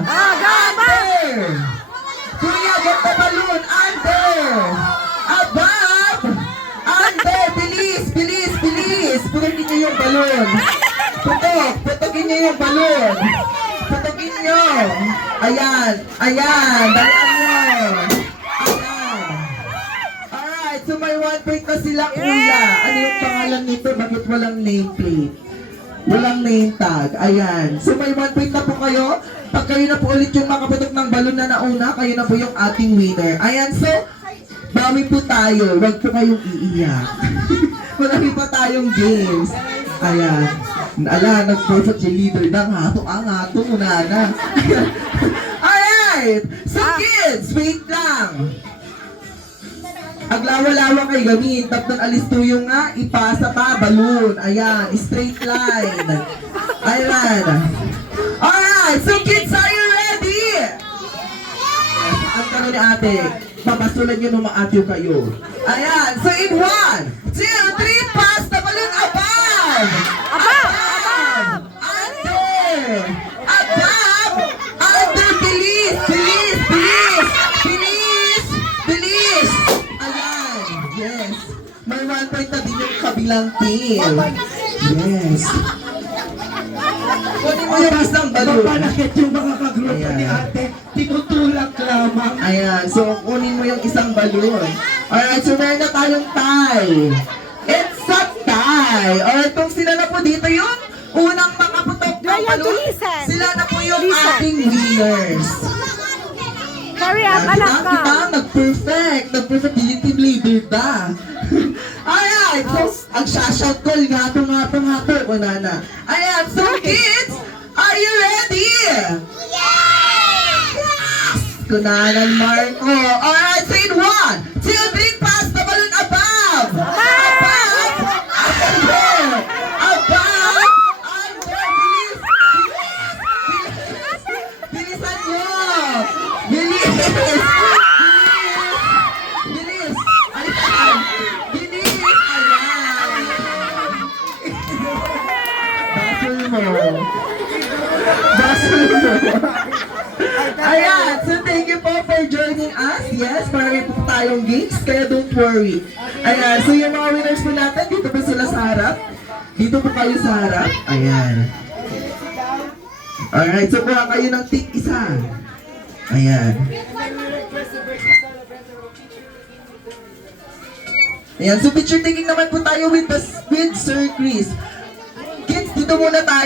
Under! Kuya, get the balloon! Under! Above! Under! Bilis! Bilis! Bilis! Putugin niyo yung balloon! Putugin niyo yung balloon! Putugin niyo! Ayan! Ayan! Dalian niyo! Ayan! Alright! So may 1 point na sila, kuya! Ano yung pangalan nito? Bakit walang nameplate? Walang name tag. Ayan. So may 1 point na po kayo. Pag kayo na po ulit yung makaputok ng balon na nauna, kayo na po yung ating winner. Ayan. So, bawi po tayo. Huwag po kayong iiyak. Marami pa tayong games. Ayan. Ala, nag-perfect yung leader ng hato. Ang hato muna na. Alright. So kids, wait lang. Aglawa-lawa kay gamit. Tapos alis tuyo nga, ipasa pa, balloon. Ayan, straight line. Ayan. Alright, so kids, are you ready? Ang tanong ni ate, papasulan nyo nung maatyo kayo. Ayan, so in 1, 2, 3, pass the balloon above! Above! Under! Above! Under! Bilis! Bilis! Bilis! Bilis! Bilis! Ayan! Yes! May 1 point na din yung kabilang team. Yes! Kunin mo yung isang balloon. Papalakit yung mga kagrupo ni ate. Tinutulak lamang. Ayan, so kunin mo yung isang balloon. Alright, so meron na tayong tie. It's a tie. Alright, kung sila na po dito yung unang makaputok ng balloon, sila na po yung ating winners. Hurry up, anak ka. Kita, nag-perfect. Nag-perfect yung team leader ta. Alright, so ang shashout call, ngato. Wala na. Ayan, so kids, are you ready? Kunanan Marco. Alright, so in 1, 2, 3, pass the balloon above! Above! Under! Above! Under! Bilis! Bilis! Bilisan nyo! Bilis! Bilis! Bilis! Ayan! Bilis! Ayan! Basol mo! Basol mo! Ayan, so thank you po for joining us. Yes, marami po tayong games, kaya don't worry. Ayan, so yung mga winners po natin, dito po sila sa harap. Dito po kayo sa harap. Ayan. Alright, so kuha kayo ng tick isa. Ayan. Ayan, so picture taking naman po tayo with Sir Chris. Kids, dito muna tayo.